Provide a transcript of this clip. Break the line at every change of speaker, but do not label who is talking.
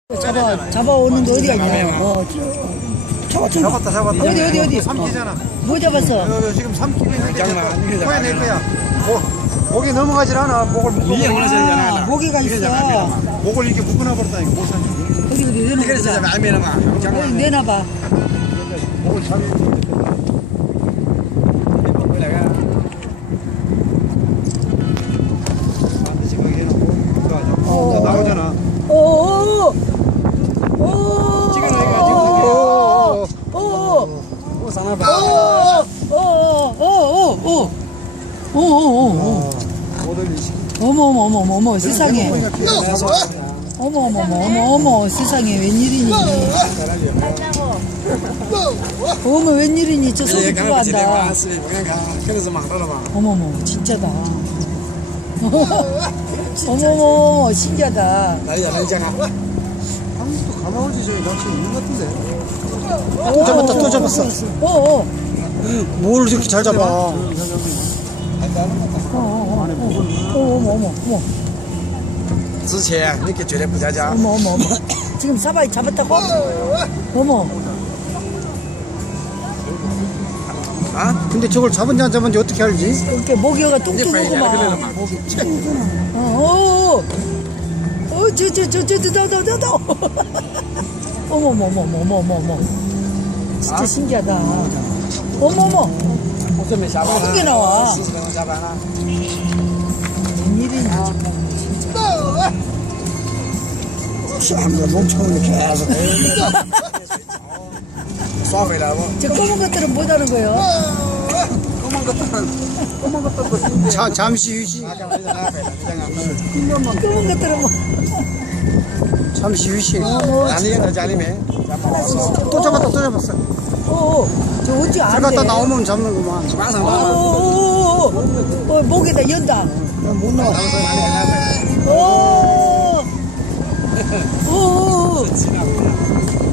잡아오는데 어디가 있냐?
잡았다.
어디?
삼키잖아.
뭐 잡았어?
지금 삼키고 있는데 코야 낼 거야. 목이 넘어가질 않아. 목을 묶어.
모기가 있어.
목을 이렇게 묶어놔 버렸다니까. 못 사니.
거기 내놔봐. 거기 내놔봐.
목을 잡이. 반드시 거기 해놓고 들어가자. 나오잖아.
오. 어머 세상에. 어머 세상에 웬일이니? 어머 웬일이니? 저 소리 좋아한다. 어머머 진짜다. 어머머 신기하다.
한국도 가마오지 저기 낚시 있는 것 같은데.
또 잡았어.
뭘 이렇게 잘 잡아?
어머.
之前你可绝对不在家。
어머. 지금 사바이 잡았다고? 어머.
啊？
근데 저걸 잡은지 안 잡은지 어떻게 알지?
이렇게 모기가 똥 튀는구만. 저. 어머머머머머머머. 진짜 신기하다. 어머머. 크게 나와. 웬일이냐.
사람들 멍청하게 계속.
耍回来不？
저 검은 것들은 못 하는 거예요.
잠시 휴식.
검은 것들은 뭐.
잠시 휴식.
那你在家里面？
또 잡았어.
저 어찌 안 돼.
들어갔다 나오면 잡는구만.
晚上到。
목에다 연다.
못 나와.
오.